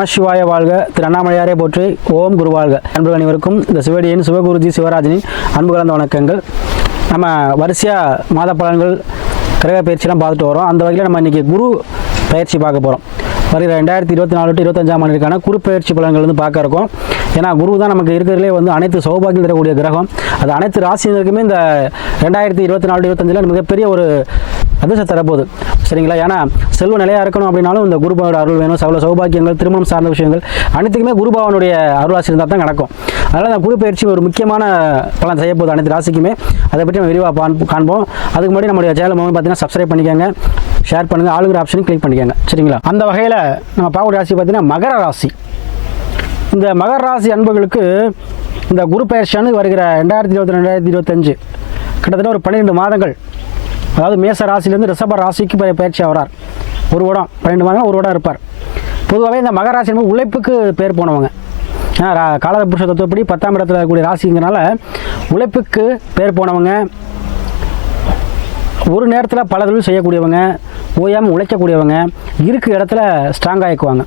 நமசிவாய வாழ்க. திரு அண்ணாமலையாரே போற்றி. ஓம் குரு வாழ்க. அன்பு அனைவருக்கும் இந்த சிவடியின் சிவகுருஜி சிவராஜனின் அன்பு கலந்த வணக்கங்கள். நம்ம வரிசையாக மாத பலன்கள் கிரக பயிற்சியெலாம் பார்த்துட்டு வரோம். அந்த வகையில் நம்ம இன்றைக்கி குரு பயிற்சி பார்க்க போகிறோம் வருகிற ரெண்டாயிரத்தி இருபத்தி நாலு டு இருபத்தஞ்சாம் ஆண்டுக்கான குரு பயிற்சி பலன்கள் வந்து பார்க்க இருக்கோம். ஏன்னா குரு தான் நமக்கு இருக்கிறதுலே வந்து அனைத்து சௌபாகியம் தரக்கூடிய கிரகம். அது அனைத்து ராசியினருக்குமே இந்த ரெண்டாயிரத்தி இருபத்தி நாலு இருபத்தஞ்சில் மிகப்பெரிய ஒரு அதிர்ஷ்டம் தரப்போகுது. சரிங்களா? ஏன்னா செல்வ நிலையாக இருக்கணும் அப்படின்னாலும் இந்த குருபாவோட அருள் வேணும். சகல சௌபாக்கியங்கள் திருமணம் சார்ந்த விஷயங்கள் அனைத்துக்குமே குருபாவனுடைய அருளாசி இருந்தால் தான் நடக்கும். அதனால் அந்த குரு பயிற்சி ஒரு முக்கியமான பலன் செய்ய போகுது அனைத்து ராசிக்குமே. அதை பற்றி நம்ம விரிவாக காண்போம். அதுக்கு முன்னாடி நம்மளுடைய சேனல் மூலம் பார்த்தீங்கன்னா சப்ஸ்கிரைப் பண்ணிக்கோங்க. ஷேர் பண்ணுங்கள் ஆளுங்கிற ஆப்ஷனையும் கிளிக் பண்ணிக்கோங்க. சரிங்களா? அந்த வகையில் நம்ம பார்க்கக்கூடிய ராசி பார்த்தீங்கன்னா மகர ராசி. இந்த மகர ராசி அன்புகளுக்கு இந்த குரு பயிற்சியானது வருகிற ரெண்டாயிரத்தி இருபத்தி ரெண்டாயிரத்தி இருபத்தஞ்சு கிட்டத்தட்ட ஒரு பன்னிரெண்டு மாதங்கள் அதாவது மேச ராசிலேருந்து ரிஷப ராசிக்கு பயிற்சி ஆகிறார். ஒரு வடம் பன்னெண்டு மாதம் ஒரு வடம் இருப்பார். பொதுவாகவே இந்த மகராசி என்பது உழைப்புக்கு பேர் போனவங்க. ஏன்னா ரா- காலத புருஷ தத்துவப்படி பத்தாம் இடத்துல இருக்கக்கூடிய ராசிங்கிறனால உழைப்புக்கு பேர் போனவங்க ஒரு நேரத்தில் பல தொழில் செய்யக்கூடியவங்க ஓயாமல் உழைக்கக்கூடியவங்க இருக்கிற இடத்துல ஸ்ட்ராங் ஆகிக்குவாங்க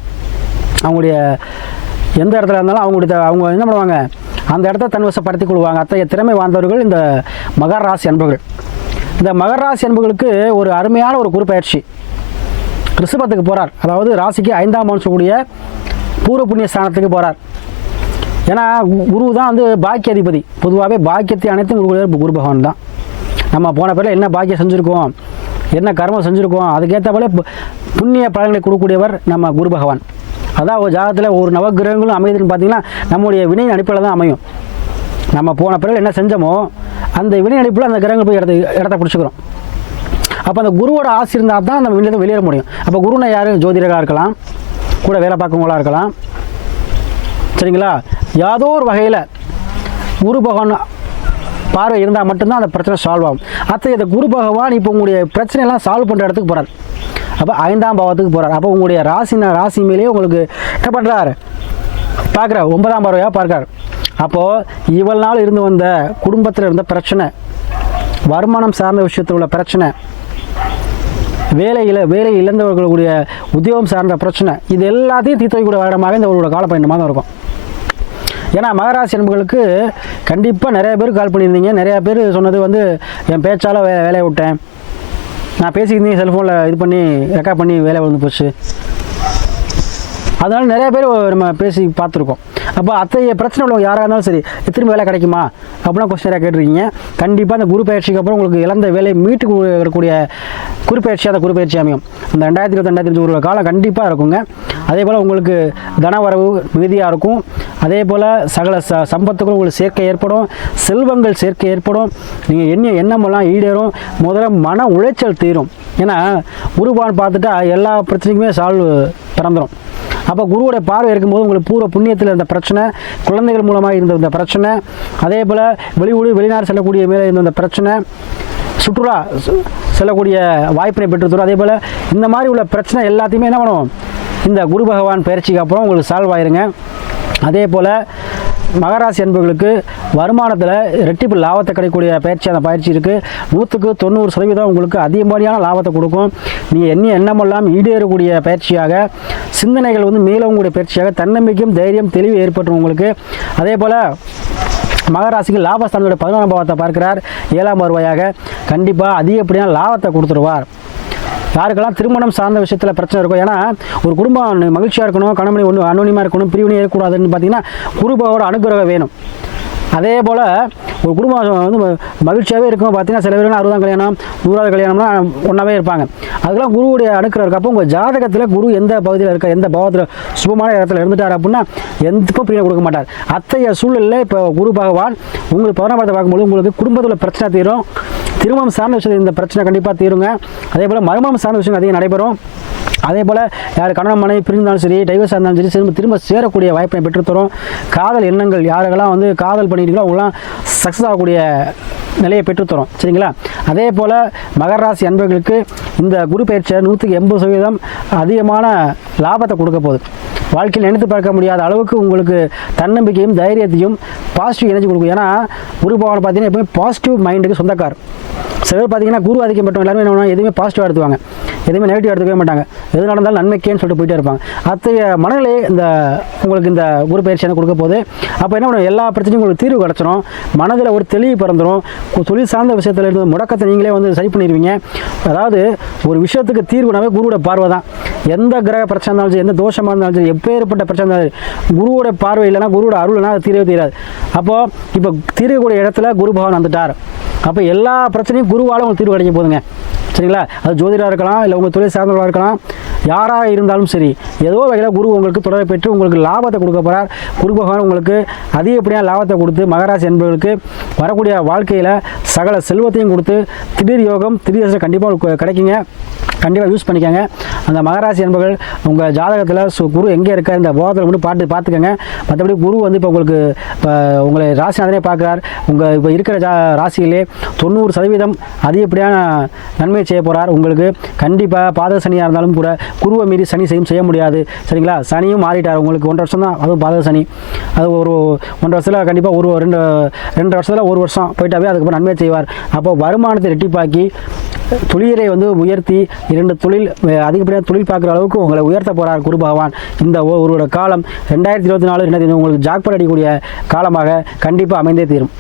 அவங்களுடைய எந்த இடத்துல இருந்தாலும் அவங்களுடைய அவங்க என்ன பண்ணுவாங்க அந்த இடத்த தன்வசப்படுத்திக் கொள்வாங்க. அத்தகைய திறமை வாழ்ந்தவர்கள் இந்த மகர ராசி அன்பர்கள். இந்த மகராசி ராசி ஒரு அருமையான ஒரு குறுப்பெயர்ச்சி. ரிஷபத்துக்கு போகிறார் அதாவது ராசிக்கு ஐந்தாம் மனுஷ பூர்வ புண்ணிய ஸ்தானத்துக்கு போகிறார் ஏன்னா குரு தான் வந்து பாக்கிய அதிபதி பொதுவாகவே பாக்கியத்தை அனைத்தும் குரு குரு பகவான் தான். நம்ம போன பிறகு என்ன பாக்கியம் செஞ்சுருக்கோம் என்ன கர்மம் செஞ்சுருக்கோம் அதுக்கேற்ற போல புண்ணிய பலன்களை கொடுக்கக்கூடியவர் நம்ம குரு பகவான். அதான் ஒரு ஜாதகத்தில் ஒரு நவகிரகங்களும் அமைதுன்னு பார்த்தீங்கன்னா நம்முடைய வினையின் அடிப்படையில் தான் அமையும். நம்ம போன பிறகு என்ன செஞ்சோமோ அந்த வினையடிப்பில் அந்த கிரகங்கள் போய் இடத்த இடத்த பிடிச்சிக்கிறோம். அப்போ அந்த குருவோட ஆசை இருந்தால் தான் நம்ம வெளியில வெளியேற முடியும். அப்போ குருனை யார்? ஜோதிடராக இருக்கலாம். கூட வேலை பார்க்கவங்களா இருக்கலாம். சரிங்களா? யாதோ ஒரு வகையில் குரு பகவான் பார்வை இருந்தால் மட்டும்தான் அந்த பிரச்சனை சால்வ் ஆகும். அத்தகைய இந்த குரு பகவான் இப்போ உங்களுடைய பிரச்சனையெல்லாம் சால்வ் பண்ணுற இடத்துக்கு போகிறார் அப்போ ஐந்தாம் பாவத்துக்கு போகிறார் அப்போ உங்களுடைய ராசி ராசி மேலேயே உங்களுக்கு என்ன பண்ணுறாரு பார்க்குறாரு. ஒன்பதாம் பார்வையாக பார்க்குறார். அப்போது இவ்வளவு நாள் இருந்து வந்த குடும்பத்தில் இருந்த பிரச்சனை வருமானம் சார்ந்த விஷயத்தில் உள்ள பிரச்சனை வேலையில் வேலை இழந்தவர்களுடைய உத்தியோகம் சார்ந்த பிரச்சனை இது எல்லாத்தையும் தீர்த்து வைக்கக்கூடிய வருடமாக இந்த ஒரு காலப்பயணமாக தான் இருக்கும். ஏன்னா மகராசி அன்புகளுக்கு கண்டிப்பாக நிறைய பேர் கால் பண்ணியிருந்தீங்க. நிறையா பேர் சொன்னது வந்து என் பேச்சால் வே வேலையை விட்டேன். நான் பேசியிருந்தேன் செல்ஃபோனில் இது பண்ணி ரெக்கார்ட் பண்ணி வேலை விழுந்து போச்சு. அதனால நிறைய பேர் நம்ம பேசி பார்த்துருக்கோம். அப்போ அத்தகைய பிரச்சனை உள்ளவங்க யாராக இருந்தாலும் சரி திரும்ப வேலை கிடைக்குமா? அப்படின்னா கொஸ்டின் நிறையா கேட்டிருக்கீங்க. கண்டிப்பாக அந்த குரு பயிற்சிக்கு அப்புறம் உங்களுக்கு இழந்த வேலையை மீட்டு கொடுக்கக்கூடிய குறிப்பயிற்சி அந்த குறிப்பயிற்சி அமையும். அந்த ரெண்டாயிரத்தி இருபத்தி ரெண்டாயிரத்தி ஒரு காலம் கண்டிப்பாக இருக்குங்க. அதே போல் உங்களுக்கு தனவரவு மிகுதியாக இருக்கும். அதே போல் சகல ச சம்பத்துக்கும் உங்களுக்கு சேர்க்கை ஏற்படும். செல்வங்கள் சேர்க்கை ஏற்படும். நீங்கள் எண்ண எண்ணமெல்லாம் ஈடேறும். முதல்ல மன உளைச்சல் தீரும். ஏன்னா குருபான் பார்த்துட்டா எல்லா பிரச்சனைக்குமே சால்வ் பிறந்துடும் அப்போ குருவோட பார்வை இருக்கும்போது உங்களுக்கு பூர்வ புண்ணியத்தில் இருந்த பிரச்சனை குழந்தைகள் மூலமாக இருந்த இந்த பிரச்சனை அதே போல் வெளியூடு வெளிநாடு செல்லக்கூடிய மேலே இருந்த இந்த பிரச்சனை சுற்றுலா செல்லக்கூடிய வாய்ப்பினை பெற்று தரும் அதே போல் இந்த மாதிரி உள்ள பிரச்சனை எல்லாத்தையுமே என்ன பண்ணுவோம்? இந்த குரு பகவான் பயிற்சிக்கு அப்புறம் உங்களுக்கு சால்வ் ஆயிருங்க. அதே போல் மகராசி என்பவர்களுக்கு வருமானத்தில் ரெட்டிப்பு லாபத்தை கிடைக்கக்கூடிய பயிற்சி அந்த பயிற்சி இருக்குது நூற்றுக்கு தொண்ணூறு சதவீதம் உங்களுக்கு அதிகப்படியான லாபத்தை கொடுக்கும். நீங்கள் எண்ணி எண்ணமெல்லாம் ஈடேறக்கூடிய பயிற்சியாக சிந்தனைகள் வந்து மேலவங்களுடைய பயிற்சியாக தன்னம்பிக்கையும் தைரியம் தெளிவு ஏற்பட்டுரும் உங்களுக்கு. அதே போல் மகராசிக்கு லாபஸ்தானத்துடைய பதினொன்றாம் பாவத்தை பார்க்கிறார். ஏழாம் வருவாயாக கண்டிப்பாக அதிகப்படியான லாபத்தை கொடுத்துருவார் யாருக்கெல்லாம் திருமணம் சார்ந்த விஷயத்தில் பிரச்சனை இருக்கும் ஏன்னா ஒரு குடும்பம் மகிழ்ச்சியாக இருக்கணும் கணமணி ஒன்று அனோனியமாக இருக்கணும் பிரிவினை இருக்கக்கூடாதுன்னு பார்த்தீங்கன்னா குருபாவோட அனுகிரகம் வேணும். அதே போல் ஒரு குடும்பம் வந்து மகிழ்ச்சியாகவே இருக்கும் பார்த்தீங்கன்னா சில பேர் அறுபதாம் கல்யாணம் நூறாவது கல்யாணம்னா ஒன்றாவே இருப்பாங்க. அதுக்கெல்லாம் குருவுடைய அனுக்கிறம் இருக்கப்போ உங்கள் ஜாதகத்தில் குரு எந்த பகுதியில் இருக்க எந்த பாவத்தில் சுபமான இடத்துல இருந்துட்டார் அப்படின்னா எந்தக்கும் பிரியம் கொடுக்க மாட்டார். அத்தகைய சூழலில் இப்போ குரு பகவான் உங்களுக்கு பதினாம் பார்க்கும்போது உங்களுக்கு குடும்பத்தில் பிரச்சனை தீரும். திருமணம் சார்ந்த விஷயத்தில் இந்த பிரச்சனை கண்டிப்பாக தீருங்க. அதே போல் மர்மம் சார்ந்த விஷயம் அதிகம் நடைபெறும். அதே போல் யார் கணவன் மனைவி பிரிந்தாலும் சரி டைவர்ஸ் இருந்தாலும் சரி திரும்ப திரும்ப சேரக்கூடிய வாய்ப்பை பெற்றுத்தரும் காதல் எண்ணங்கள் யாருக்கெல்லாம் வந்து காதல் பண்ணியிருக்கீங்களோ அவங்களாம் சக்ஸஸ் ஆகக்கூடிய நிலையை பெற்றுத்தரும் சரிங்களா? அதே போல் மகர ராசி அன்பர்களுக்கு இந்த குரு பயிற்சியை நூற்றுக்கு எண்பது சதவீதம் அதிகமான லாபத்தை கொடுக்க போகுது. வாழ்க்கையில் நினைத்து பார்க்க முடியாத அளவுக்கு உங்களுக்கு தன்னம்பிக்கையும் தைரியத்தையும் பாசிட்டிவ் எனர்ஜி கொடுக்கும். ஏன்னா குரு பகவான் பார்த்தீங்கன்னா எப்பவுமே பாசிட்டிவ் மைண்டுக்கு சொந்தக்கார் சில பேர் பார்த்தீங்கன்னா குரு ஆதிக்கம் பெற்றவங்க எல்லாருமே என்ன எதுவுமே பாசிட்டிவாக எடுத்துவாங்க எதுவுமே நெகட்டிவ் எடுத்துக்கவே மாட்டாங்க. எது நடந்தாலும் நன்மைக்கேன்னு சொல்லிட்டு போயிட்டே இருப்பாங்க. அத்தகைய மனநிலை இந்த உங்களுக்கு இந்த குரு பயிற்சியான கொடுக்க போது அப்போ என்ன பண்ணும்? எல்லா பிரச்சனையும் உங்களுக்கு தீர்வு கிடச்சிரும். மனதில் ஒரு தெளிவு பிறந்துடும் தொழில் சார்ந்த விஷயத்தில் இருந்து முடக்கத்தை நீங்களே வந்து சரி பண்ணிடுவீங்க. அதாவது ஒரு விஷயத்துக்கு தீர்வுனாவே குருவோட பார்வை தான். எந்த கிரக பிரச்சனை இருந்தாலும் சரி எந்த தோஷமாக இருந்தாலும் சரி எப்பேற்பட்ட பிரச்சனை குருவோட பார்வை இல்லைனா குருவோட அருள்னா அது தீரவே தீராது. அப்போது இப்போ தீர்க்கக்கூடிய இடத்துல குரு பகவான் வந்துட்டார். அப்போ எல்லா பிரச்சனையும் குருவால் உங்களுக்கு தீர்வு கிடைக்க போதுங்க சரிங்களா? அது ஜோதிடராக இருக்கலாம் இல்லை உங்கள் துறை சார்ந்தவர்களாக இருக்கலாம். யாராக இருந்தாலும் சரி ஏதோ வகையில் குரு உங்களுக்கு தொடர்பு பெற்று உங்களுக்கு லாபத்தை கொடுக்க போகிறார் குரு பகவான் உங்களுக்கு அதிகப்படியாக லாபத்தை கொடுத்து மகராசி என்பவர்களுக்கு வரக்கூடிய வாழ்க்கையில் சகல செல்வத்தையும் கொடுத்து திடீர் யோகம் திடீர் கண்டிப்பாக கிடைக்குங்க. கண்டிப்பாக யூஸ் பண்ணிக்கோங்க. அந்த மகராசி என்பவர்கள் உங்கள் ஜாதகத்தில் சு குரு எங்கே இருக்கா இந்த போகத்தில் மட்டும் பார்த்து பார்த்துக்கோங்க. மற்றபடி குரு வந்து இப்போ உங்களுக்கு இப்போ உங்களை ராசிநாதனே பார்க்குறார். உங்கள் இப்போ இருக்கிற ஜா ராசியிலே தொண்ணூறு சதவீதம் அதிகப்படியான நன்மை செய்ய போகிறார் உங்களுக்கு கண்டிப்பாக பாதசனியாக இருந்தாலும் கூட குருவை மீறி சனி செய்யும் செய்ய முடியாது. சரிங்களா? சனியும் மாறிட்டார். உங்களுக்கு ஒன்றரை வருஷம் தான் அதுவும் பாதக சனி. அது ஒரு ஒன்றரை வருஷத்தில் கண்டிப்பாக ஒரு ரெண்டு ரெண்டு வருஷத்தில் ஒரு வருஷம் போயிட்டாவே அதுக்கப்புறம் நன்மை செய்வார். அப்போ வருமானத்தை ரெட்டிப்பாக்கி தொழிலை வந்து உயர்த்தி இரண்டு தொழில் அதிகப்படியாக தொழில் பார்க்குற அளவுக்கு உங்களை உயர்த்த போகிறார் குரு பகவான். இந்த ஒருவரோட காலம் ரெண்டாயிரத்தி இருபத்தி நாலு ரெண்டாயிரத்தி உங்களுக்கு ஜாக்பாட் அடிக்கூடிய காலமாக கண்டிப்பாக அமைந்தே தீரும்.